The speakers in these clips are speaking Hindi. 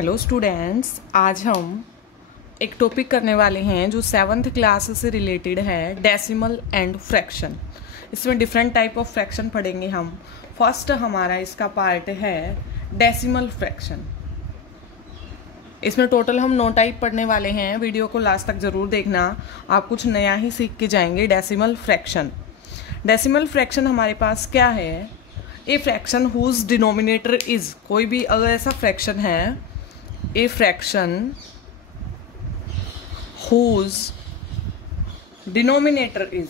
हेलो स्टूडेंट्स, आज हम एक टॉपिक करने वाले हैं जो 7th क्लास से रिलेटेड है, डेसिमल एंड फ्रैक्शन। इसमें डिफरेंट टाइप ऑफ फ्रैक्शन पढ़ेंगे हम। फर्स्ट हमारा इसका पार्ट है डेसिमल फ्रैक्शन। इसमें टोटल हम 9 टाइप पढ़ने वाले हैं। वीडियो को लास्ट तक जरूर देखना, आप कुछ नया ही सीख के जाएंगे। डेसिमल फ्रैक्शन हमारे पास क्या है? A fraction whose denominator is, कोई भी अगर ऐसा फ्रैक्शन है, a fraction whose denominator is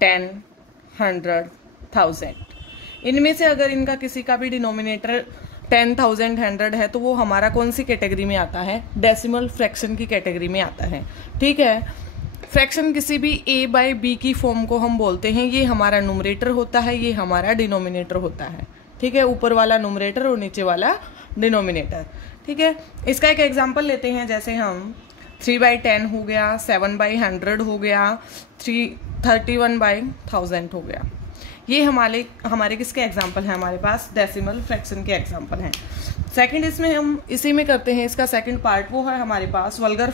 10, 100, 1000। इनमें से अगर इनका किसी का भी डिनोमिनेटर 10,000, 100 है तो वो हमारा कौन सी कैटेगरी में आता है? डेसिमल फ्रैक्शन की कैटेगरी में आता है। ठीक है। फ्रैक्शन किसी भी a बाई बी की फॉर्म को हम बोलते हैं, ये हमारा न्यूमरेटर होता है, ये हमारा डिनोमिनेटर होता है। ठीक है, ऊपर वाला न्यूमरेटर और नीचे वाला डिनोमिनेटर। ठीक है, इसका एक एग्जांपल लेते हैं। जैसे हम 3/10 हो गया, 7/100 हो गया, 31/1000 हो गया। ये हमारे किसके एग्जाम्पल हैं? हमारे पास डेसिमल फ्रैक्शन के एग्जाम्पल हैं। सेकंड, इसमें हम इसी में करते हैं इसका सेकंड पार्ट, वो है हमारे पास वल्गर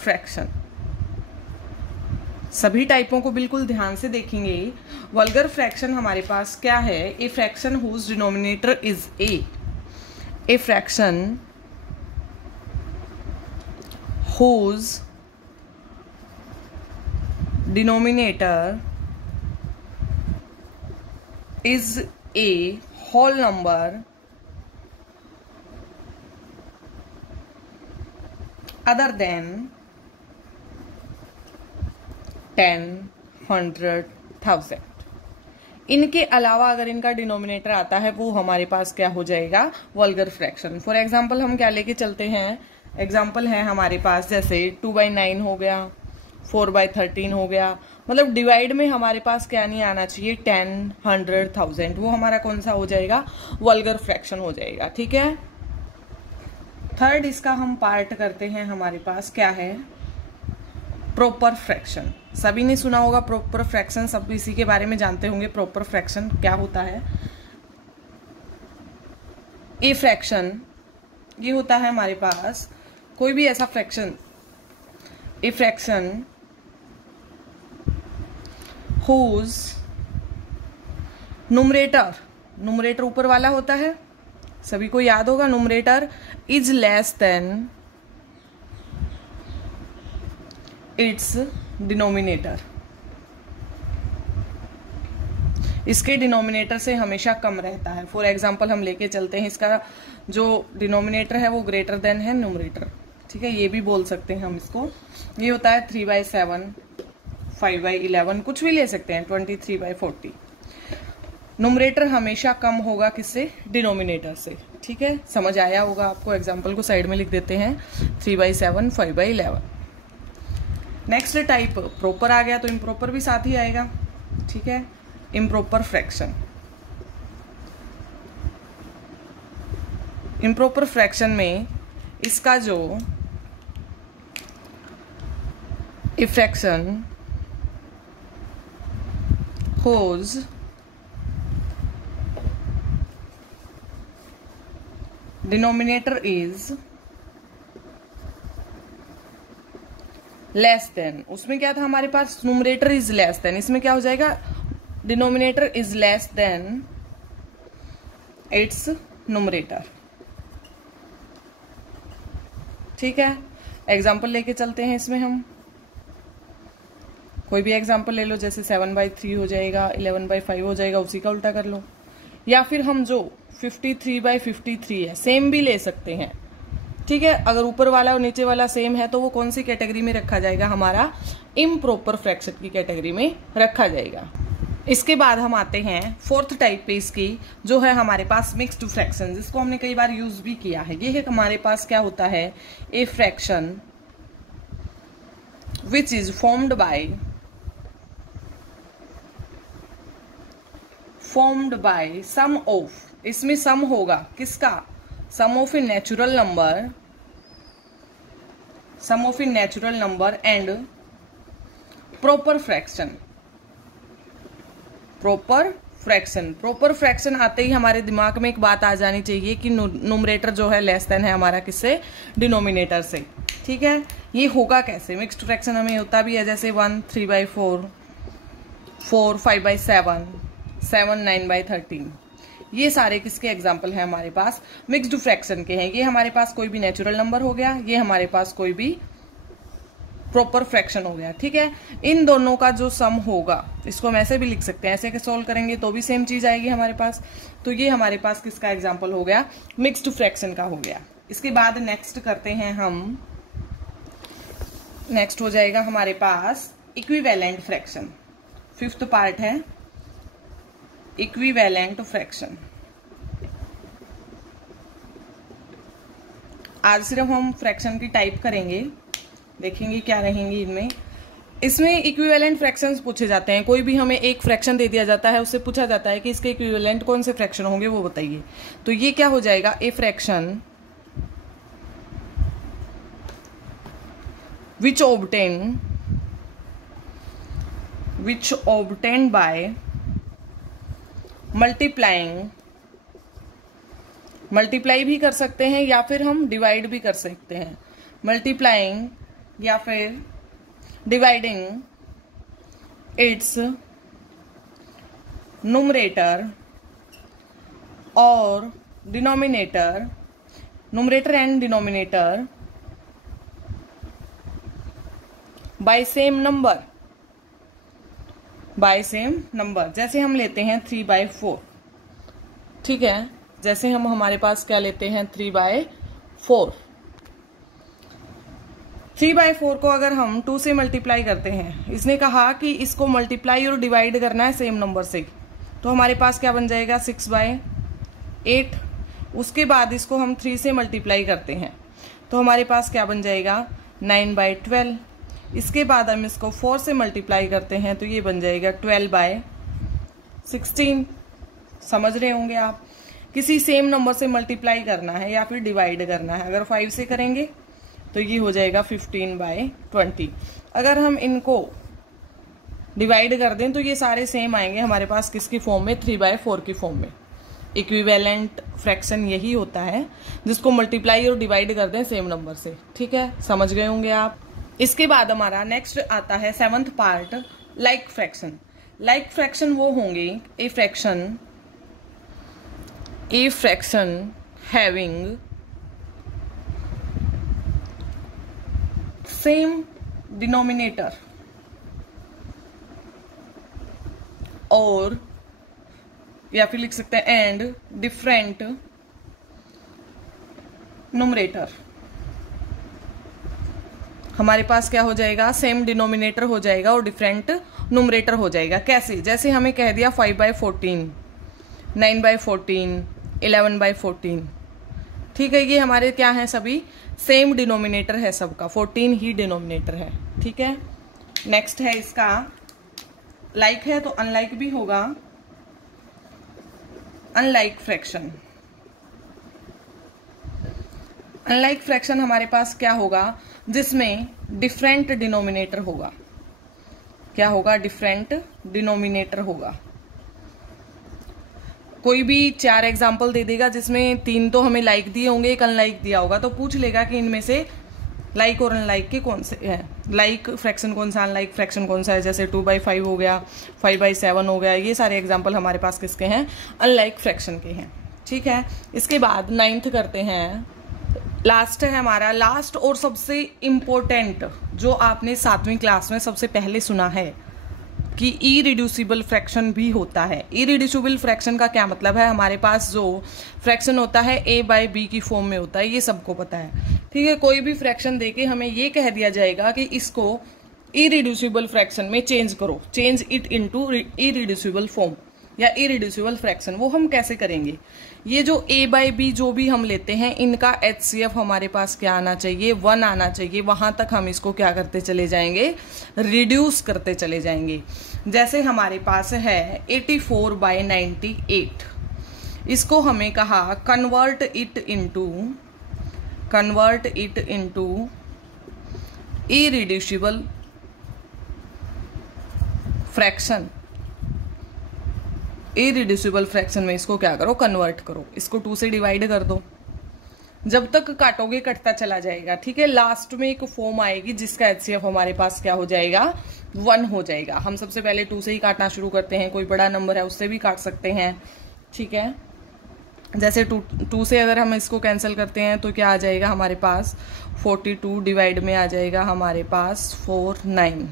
फ्रैक्शन। सभी टाइपों को बिल्कुल ध्यान से देखेंगे। वल्गर फ्रैक्शन हमारे पास क्या है? A fraction whose denominator is a fraction whose denominator is a whole number other than 10, 100, 1000। इनके अलावा अगर इनका डिनोमिनेटर आता है वो हमारे पास क्या हो जाएगा? Vulgar fraction. फॉर एग्जांपल हम क्या लेके चलते हैं? एग्जांपल है हमारे पास जैसे 2/9 हो गया, 4/13 हो गया। मतलब डिवाइड में हमारे पास क्या नहीं आना चाहिए? 10, 100, 1000। वो हमारा कौन सा हो जाएगा? वल्गर फ्रैक्शन हो जाएगा। ठीक है। थर्ड इसका हम पार्ट करते हैं, हमारे पास क्या है? Proper fraction. सभी ने सुना होगा प्रॉपर फ्रैक्शन, सब इसी के बारे में जानते होंगे। प्रॉपर फ्रैक्शन क्या होता है? ए फ्रैक्शन ये होता है हमारे पास कोई भी ऐसा fraction, a fraction whose numerator ऊपर वाला होता है, सभी को याद होगा। Numerator is less than its denominator. इसके डिनोमिनेटर से हमेशा कम रहता है। फॉर एग्जांपल हम लेके चलते हैं, इसका जो डिनोमिनेटर है वो ग्रेटर देन है न्यूमरेटर। ठीक है, ये भी बोल सकते हैं हम इसको। ये होता है 3/7, 5/11, कुछ भी ले सकते हैं, 23/40। न्यूमरेटर हमेशा कम होगा किससे? डिनोमिनेटर से। ठीक है, समझ आया होगा आपको। एग्जाम्पल को साइड में लिख देते हैं, 3/7, 5/11। नेक्स्ट टाइप प्रॉपर आ गया तो इम्प्रॉपर भी साथ ही आएगा। ठीक है, इम्प्रॉपर फ्रैक्शन। इम्प्रॉपर फ्रैक्शन में इसका जो fraction whose denominator is less than, उसमें क्या था हमारे पास? Numerator is less than. इसमें क्या हो जाएगा? Denominator is less than its numerator. ठीक है, एग्जाम्पल लेके चलते हैं इसमें हम। कोई भी एग्जाम्पल ले लो, जैसे 7/3 हो जाएगा, 11/5 हो जाएगा, उसी का उल्टा कर लो। या फिर हम जो 53/53 है, सेम भी ले सकते हैं। ठीक है, अगर ऊपर वाला और नीचे वाला सेम है तो वो कौन सी कैटेगरी में रखा जाएगा? हमारा इम्प्रॉपर फ्रैक्शन की कैटेगरी में रखा जाएगा। इसके बाद हम आते हैं फोर्थ टाइप पे इसकी, जो है हमारे पास मिक्स्ड फ्रैक्शन, जिसको हमने कई बार यूज भी किया है। ये है हमारे पास क्या होता है? A fraction which is formed by sum of, इसमें सम होगा किसका? Sum of a natural number and proper fraction. Proper fraction. Proper fraction आते ही हमारे दिमाग में एक बात आ जानी चाहिए कि न्यूमरेटर जो है लेस देन है हमारा किससे, डिनोमिनेटर से। ठीक है, ये होगा कैसे? मिक्स्ड फ्रैक्शन हमें होता भी है जैसे 1 3/4, 4 5/7, 7 9/13। ये सारे किसके एग्जाम्पल हैं हमारे पास? मिक्स्ड फ्रैक्शन के हैं। ये हमारे पास कोई भी नेचुरल नंबर हो गया, ये हमारे पास कोई भी प्रॉपर फ्रैक्शन हो गया। ठीक है, इन दोनों का जो सम होगा, इसको हम ऐसे भी लिख सकते हैं, ऐसे के सॉल्व करेंगे तो भी सेम चीज आएगी हमारे पास। तो ये हमारे पास किसका एग्जाम्पल हो गया? मिक्स्ड फ्रैक्शन का हो गया। इसके बाद नेक्स्ट करते हैं हम, नेक्स्ट हो जाएगा हमारे पास इक्विवेलेंट फ्रैक्शन। 5th पार्ट है इक्विवेलेंट फ्रैक्शन। आज सिर्फ हम फ्रैक्शन की टाइप करेंगे, देखेंगे क्या रहेंगी इनमें। इसमें इक्विवेलेंट फ्रैक्शंस पूछे जाते हैं। कोई भी हमें एक फ्रैक्शन दे दिया जाता है, उससे पूछा जाता है कि इसके इक्विवेलेंट कौन से फ्रैक्शन होंगे वो बताइए। तो ये क्या हो जाएगा? A fraction which obtained by multiply भी कर सकते हैं या फिर हम डिवाइड भी कर सकते हैं। मल्टीप्लाइंग या फिर डिवाइडिंग इट्स न्यूमरेटर और denominator, numerator and denominator by same number. जैसे हम लेते हैं 3/4। ठीक है, जैसे हम हमारे पास क्या लेते हैं 3/4। 3/4 को अगर हम 2 से मल्टीप्लाई करते हैं, इसने कहा कि इसको मल्टीप्लाई और डिवाइड करना है सेम नंबर से, तो हमारे पास क्या बन जाएगा 6/8। उसके बाद इसको हम 3 से मल्टीप्लाई करते हैं तो हमारे पास क्या बन जाएगा 9/12। इसके बाद हम इसको 4 से मल्टीप्लाई करते हैं तो ये बन जाएगा 12/16। समझ रहे होंगे आप, किसी सेम नंबर से मल्टीप्लाई करना है या फिर डिवाइड करना है। अगर 5 से करेंगे तो ये हो जाएगा 15/20। अगर हम इनको डिवाइड कर दें तो ये सारे सेम आएंगे हमारे पास, किसकी फॉर्म में? 3/4 की फॉर्म में। इक्विवेलेंट फ्रैक्शन यही होता है जिसको मल्टीप्लाई और डिवाइड कर दें सेम नंबर से। ठीक है, समझ गए होंगे आप। इसके बाद हमारा नेक्स्ट आता है 7th part, like fraction. Like fraction वो होंगे a fraction having same denominator और, या फिर लिख सकते हैं एंड डिफरेंट न्यूमरेटर। हमारे पास क्या हो जाएगा? सेम डिनोमिनेटर हो जाएगा और डिफरेंट न्यूमरेटर हो जाएगा। कैसे? जैसे हमें कह दिया 5/14, 9/14, 11/14। ठीक है, ये हमारे क्या है? सभी सेम डिनोमिनेटर है सबका, 14 ही डिनोमिनेटर है। ठीक है, नेक्स्ट है इसका लाइक है तो अनलाइक भी होगा, अनलाइक फ्रैक्शन। अनलाइक फ्रैक्शन हमारे पास क्या होगा? जिसमें डिफरेंट डिनोमिनेटर होगा। क्या होगा? डिफरेंट डिनोमिनेटर होगा। कोई भी 4 एग्जाम्पल दे देगा जिसमें 3 तो हमें लाइक दिए होंगे, एक अनलाइक दिया होगा, तो पूछ लेगा कि इनमें से लाइक और अनलाइक के कौन से हैं, लाइक फ्रैक्शन कौन सा, अनलाइक फ्रैक्शन कौन सा है। जैसे 2/5 हो गया, 5/7 हो गया, ये सारे एग्जाम्पल हमारे पास किसके हैं? अनलाइक फ्रैक्शन के हैं। ठीक है, इसके बाद 9th करते हैं, लास्ट है हमारा, लास्ट और सबसे इम्पोर्टेंट जो आपने 7वीं क्लास में सबसे पहले सुना है कि इरिड्यूसिबल फ्रैक्शन भी होता है। इरिड्यूसिबल फ्रैक्शन का क्या मतलब है? हमारे पास जो फ्रैक्शन होता है A/B की फॉर्म में होता है, ये सबको पता है। ठीक है, कोई भी फ्रैक्शन देके हमें ये कह दिया जाएगा कि इसको इरिड्यूसिबल फ्रैक्शन में चेंज करो, change it into irreducible form या इरिड्यूसिबल फ्रैक्शन। वो हम कैसे करेंगे? ये जो A/B जो भी हम लेते हैं, इनका HCF हमारे पास क्या आना चाहिए? 1 आना चाहिए। वहां तक हम इसको क्या करते चले जाएंगे? रिड्यूस करते चले जाएंगे। जैसे हमारे पास है 84/98, इसको हमें कहा convert it into irreducible fraction. Irreducible fraction में इसको क्या करो, कन्वर्ट करो, इसको 2 से डिवाइड कर दो। जब तक काटोगे कटता चला जाएगा, ठीक है। लास्ट में एक फॉर्म आएगी जिसका एचसीएफ हमारे पास क्या हो जाएगा, 1 हो जाएगा। हम सबसे पहले 2 से ही काटना शुरू करते हैं, कोई बड़ा नंबर है उससे भी काट सकते हैं, ठीक है। जैसे 2 से अगर हम इसको कैंसिल करते हैं तो क्या आ जाएगा हमारे पास, 42 डिवाइड में आ जाएगा हमारे पास 4 9।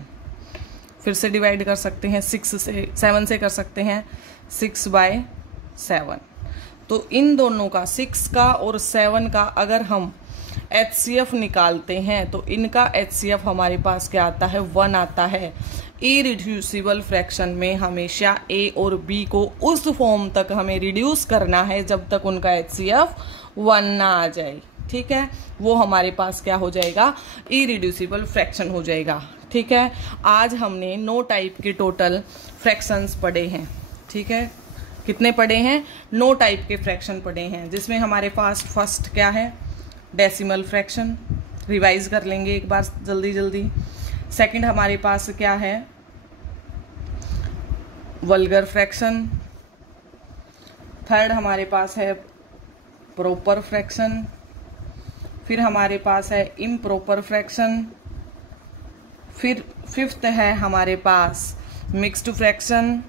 फिर से डिवाइड कर सकते हैं 7 से कर सकते हैं 6/7। तो इन दोनों का 6 का और 7 का अगर हम एचसीएफ निकालते हैं तो इनका एचसीएफ हमारे पास क्या आता है, 1 आता है। इरिड्यूसिबल फ्रैक्शन में हमेशा ए और बी को उस फॉर्म तक हमें रिड्यूस करना है जब तक उनका एचसीएफ 1 ना आ जाए, ठीक है। वो हमारे पास क्या हो जाएगा, इरिड्यूसिबल फ्रैक्शन हो जाएगा, ठीक है। आज हमने 9 टाइप के टोटल फ्रैक्शंस पढ़े हैं, ठीक है। कितने पढ़े हैं, 9 टाइप के फ्रैक्शन पढ़े हैं, जिसमें हमारे पास फर्स्ट क्या है, डेसिमल फ्रैक्शन, रिवाइज कर लेंगे एक बार जल्दी जल्दी। सेकंड हमारे पास क्या है, वल्गर फ्रैक्शन। थर्ड हमारे पास है प्रॉपर फ्रैक्शन। फिर हमारे पास है इम्प्रॉपर फ्रैक्शन। फिर फिफ्थ है हमारे पास मिक्स्ड फ्रैक्शन।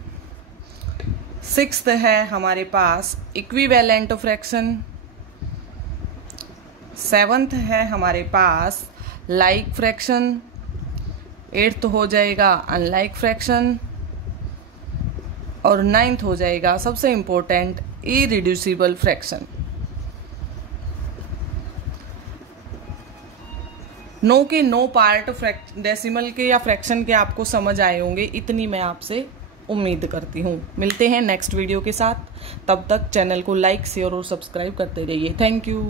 सिक्स्थ है हमारे पास इक्विवेलेंट फ्रैक्शन। सेवंथ है हमारे पास लाइक फ्रैक्शन। एट्थ हो जाएगा अनलाइक फ्रैक्शन। और 9th हो जाएगा सबसे इंपॉर्टेंट इरिड्यूसिबल फ्रैक्शन। 9 के 9 पार्ट डेसिमल के या फ्रैक्शन के आपको समझ आए होंगे, इतनी मैं आपसे उम्मीद करती हूँ। मिलते हैं नेक्स्ट वीडियो के साथ, तब तक चैनल को लाइक शेयर और सब्सक्राइब करते रहिए। Thank you.